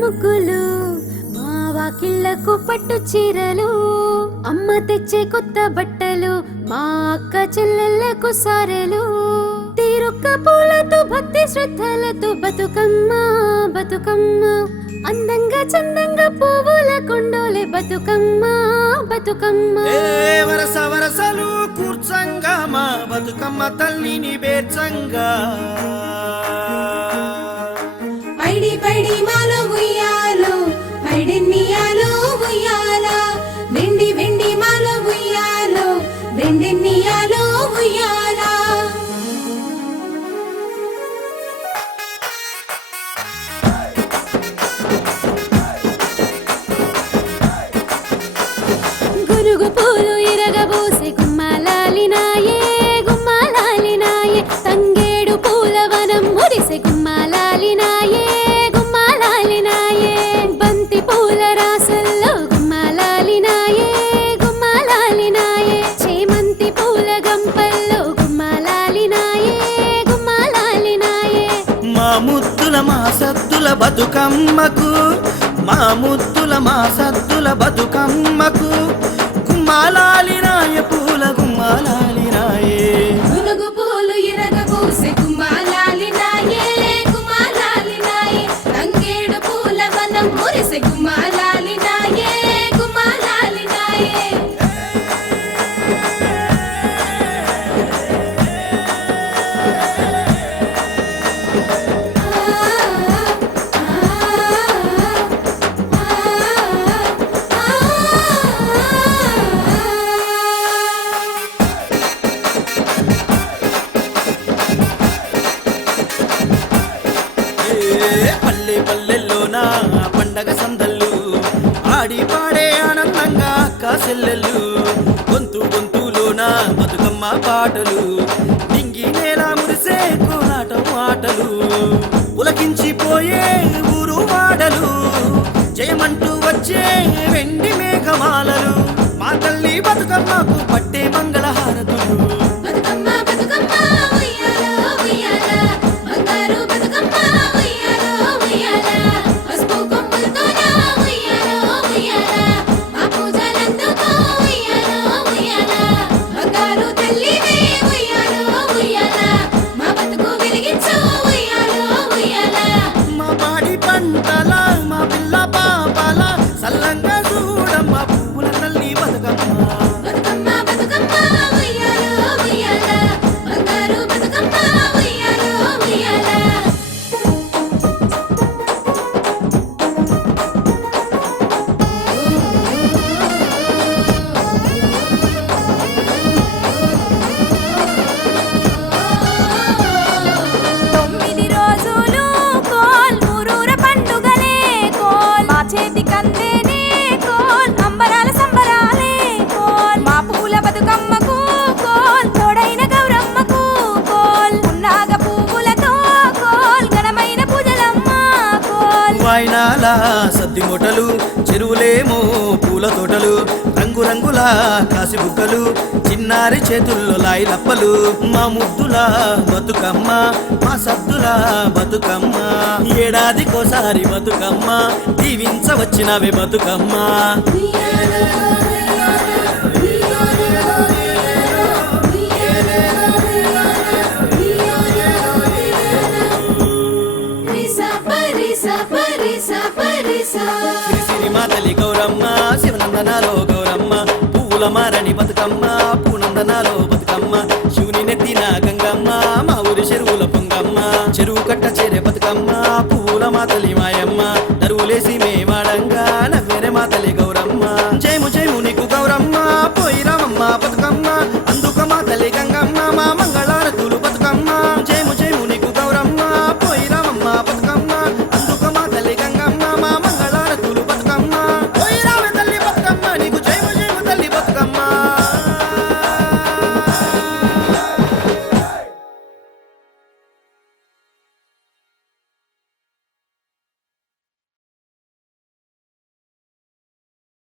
ముగ్గులు మా వాకిళ్లకు పట్టు చీరలు అమ్మ తెచ్చే కొత్త బట్టలు మా అక్క చెల్లెళ్లకు సారెలు తీరొక్క పూలతో భక్తి శ్రద్ధలతో బతుకమ్మ బతుకమ్మ అందంగా చందంగా పువ్వుల కొండోలే బతుకమ్మ బతుకమ్మ వరస వరసలు కూర్చంగా మా బతుకమ్మ తల్లిని బేర్చంగా పైడి పైడి మాలో ఉయ్యాలో పైడిన్నియాలో ఉయ్యాల వెండి వెండి మాలో ఉయ్యాలో వెండిన్నియాలో ఉయ్యాల గురుగు పూలు ఇరగబోసే గుమ్మాలాలినాయే గుమ్మాలాలినాయే తంగేడు పూల వనం మురిసే గుమ్మాలాలినాయే గుమ్మాలాలినాయే బంతి పూల రాసల్లో గుమ్మాలాలినాయే గుమ్మాలాలినాయే చేమంతి పూల గంపల్లో గుమ్మాలాలినాయే గుమ్మాలాలినాయే మా ముద్దుల మా సద్దుల బతుకమ్మకు మా ముద్దుల మా సద్దుల బతుకమ్మకు గుమ్మాలాలినాయ పూల గుమ్మాలాలినాయే గునుగు పూలు ఇరగబోసే గుమ్మాలాలినాయే గుమ్మాలాలినాయే తంగేడు పూల వనం మురిసే గుమ్మాలాలినాయే గుమ్మాలాలినాయే పల్లె పల్లెల్లోనా పండగ సందళ్ళు ఆడి పాడే ఆనందంగా కాసెల్లెళ్ళు గొంతు గొంతులోనా బతుకమ్మ పాటలు నింగి నేల మురిసే కోలాటం ఆటలు పులకించిపోయే ఊరు వాడలు జయమంటూ వచ్చే వెండి మేఘమాలలు మా తల్లి బతుకమ్మకు పట్టే మంగళహారతులు బతుకమ్మ బతుకమ్మ ఉయ్యాల ఉయ్యాల బంగారు బతుకమ్మ ఉయ్యాల ఉయ్యాల పసుపు కొమ్ములతోన ఉయ్యాల ఉయ్యాల మా పూజలందుకో ఉయ్యాల ఉయ్యాల బంగారు తల్లివే ఉయ్యాల ఉయ్యాల మా బతుకు వెలిగించు ఉయ్యాల ఉయ్యాల మా పాడి పంటల మా పిల్ల పాపల సల్లంగా చూడమ్మ పువ్వుల తల్లి బతుకమ్మ బతుకమ్మ బతుకమ్మ ఉయ్యాల ఉయ్యాల బంగారు బతుకమ్మ ఉయ్యాల ఉయ్యాల తొమ్మిది రోజులు కోల్ ఊరూర పండుగలే కోల్ మా చేతి కందేనే కోల్ అంబరాల సంబరాలే కోల్ మా పూల బతుకమ్మకు కోల్ తోడైన గౌరమ్మకు కోల్ ఉన్నాగ పువ్వులతో కోల్ ఘనమైన పూజలమ్మ కోల్ వాయినాల సద్ది మూటలు చెరువులేమో పూల తోటలు రంగురంగుల కాసి బుగ్గలు చిన్నారి చేతుల్లో లాయి లప్పలు మా ముద్దుల బతుకమ్మ మా సద్దుల బతుకమ్మ ఏడాదికోసారి బతుకమ్మ దీవించవచ్చినవే బతుకమ్మ సిరిసిరి మా తల్లి గౌరమ్మ శివనందనాలో గౌరమ్మ పువ్వుల మారని బతుకమ్మ పూనందనాలో బతుకమ్మ శివుని నెత్తిన గంగమ్మ మా ఊరి చెరువుల పొంగమ్మ చెరువు కట్ట చేరే బతుకమ్మ పువ్వుల మా తల్లి